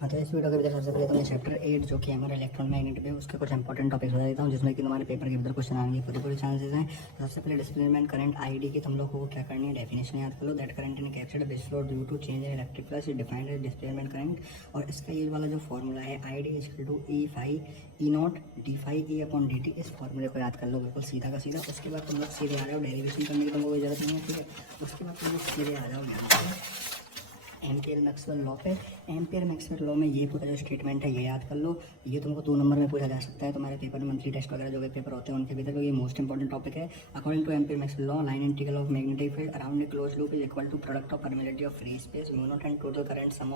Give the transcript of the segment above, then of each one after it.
हाँ, तो इस वीडियो के भीतर सबसे पहले तो मैं चैप्टर 8 जो कि हमारा इलेक्ट्रोमैग्नेटिक वेव उसके कुछ इंपॉर्टेंट टॉपिक्स बता देता हूँ, जिसमें कि तुम्हारे पेपर के भीतर क्वेश्चन आने के पूरे चांसेस हैं। तो सबसे पहले डिस्प्लेसमेंट करंट आईडी की तुम लोग को क्या करनी है, डेफिनेशन याद कर लो। That current in captured base flow due to change in electric flux is defined as displacement current. और इसका ये वाला जो फॉर्मूला है ID equal to e phi e naught d phi e upon d t, इस फॉर्मूले को याद कर लो बिल्कुल सीधा का सीधा। उसके बाद तुम लोग सीधे आ जाओ, डेरिवेशन करने की तुमको कोई जरूरत नहीं है, ठीक है। उसके बाद तुम लोग सीधे आ जाओ यहाँ पर एम्पियर मैक्सवेल लॉ पे। एम्पियर मैक्सवेल लॉ में ये पूरा जो स्टेटमेंट है ये याद कर लो। ये तुमको 2 नंबर में पूछा जा सकता है तुम्हारे पेपर में, मंथली टेस्ट वगैरह जो भी पेपर होते हैं उनके भीतर, तो ये मोस्ट इंपॉर्टेंट टॉपिक है। According to Ampere Maxwell law, line integral of magnetic field around a close loop is equal to product of permeability of free space mu naught and total current sum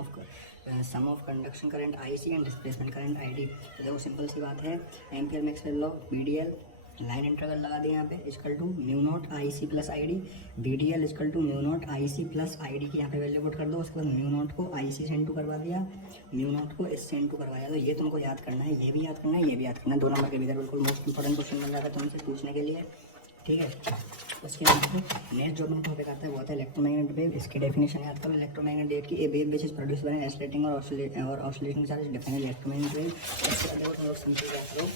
of conduction current IC and displacement current ID. तो देखो simple सी बात है, Ampere Maxwell law BDL line interval लगा दिया यहाँ पे equal to mu naught I C plus I D, B D L equal to mu naught I C plus I D की यहाँ पे वैल्यू पुट कर दो। उसके बाद म्यू नॉट को आई सी से इंटू करवा दिया, म्यू नॉट को इससे इंटू करवाया। तो ये तुमको याद करना है, ये भी याद करना है, ये भी याद करना है। 2 नंबर के भीतर बिल्कुल मोस्ट इंपॉर्टेंट क्वेश्चन बन जाता है तुमसे पूछने के लिए, ठीक है। उसके बाद नेक्स्ट जो अपना टॉपिक आता है वो आता है इलेक्ट्रोमैग्नेटिक वेव। इसकी डेफिनेशन याद करो। इलेक्ट्रोमैग्नेटिक वेव की a wave which is produce by an oscillating और oscillating charge define electromagnetic wave. इसके बाद देखो तुम लोग सिंपल क्या करो,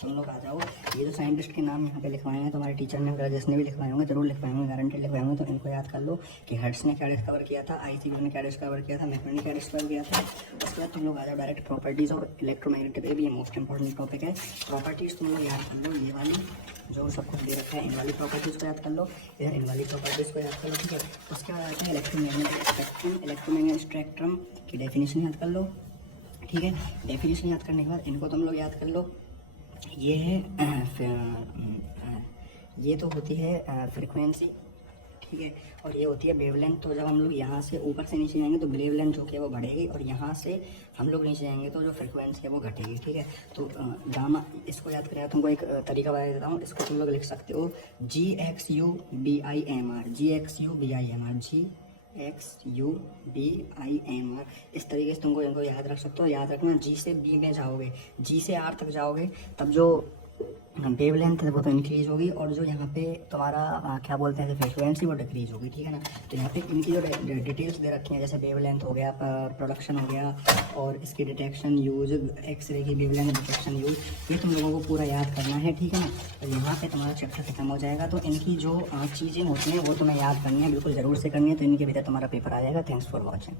तुम लोग आ जाओ, ये जो साइंटिस्ट के नाम यहाँ पे लिखवाए हैं तुम्हारे टीचर ने वगैरह जिसने भी लिखवाए होंगे, जरूर लिखवाए होंगे, गारंटी लिखवाए होंगे। तो इनको याद कर लो कि हर्ट्ज ने क्या डिस्कवर किया था, आईसीवी ने क्या डिस्कवर किया था, मैकनी ने क्या डिस्कवर किया था। उसके बाद तुम लोग आ जाओ direct properties of electromagnetic wave. ये मोस्ट इंपॉर्टेंट टॉपिक है। प्रॉपर्टीज तुम लोग याद कर लो, ये वाली जो सब कुछ दे रखा है इन वाली प्रॉपर्टीज़ को याद कर लो, इधर इन वाली प्रॉपर्टीज़ को याद कर लो, ठीक है। उसके बाद आता है इलेक्ट्रोमैग्नेटिक स्पेक्ट्रम। इलेक्ट्रोमैग्नेटिक स्पेक्ट्रम की डेफिनेशन याद कर लो, ठीक है। डेफिनेशन याद करने के बाद इनको तुम लोग याद कर लो। ये है ये तो होती है फ्रीक्वेंसी, ठीक है, और ये होती है वेवलेंथ। तो जब हम लोग यहाँ से ऊपर से नीचे जाएंगे तो वेवलेंथ जो कि है वो बढ़ेगी, और यहाँ से हम लोग नीचे जाएंगे तो जो फ्रीक्वेंसी है वो घटेगी, ठीक है। तो गामा, इसको याद करें तुमको एक तरीका बता देता हूँ। इसको तुम लोग लिख सकते हो GXUBIMR, GXUBIMR, GXUBIMR। इस तरीके से तुमको इनको याद रख सकते हो। याद रखना, जी से बी में जाओगे, जी से आर तक जाओगे, तब जो वेवलेंथ है वो तो इंक्रीज होगी, और जो यहाँ पे तुम्हारा क्या बोलते हैं फ्रीक्वेंसी वो डिक्रीज होगी, ठीक है ना। तो यहाँ पे इनकी जो डिटेल्स दे रखी हैं, जैसे वेवलेंथ हो गया, प्रोडक्शन हो गया, और इसकी डिटेक्शन यूज, एक्सरे की वेवलेंथ डिटेक्शन यूज, ये तुम लोगों को पूरा याद करना है, ठीक है ना। तो यहाँ पे तुम्हारा चैप्टर खत्म हो जाएगा। तो इनकी जो चीज़ें होती हैं वो तुम्हें याद करनी है, बिल्कुल ज़रूर से करनी है, तो इनके भीतर तुम्हारा पेपर आ जाएगा। Thanks for watching.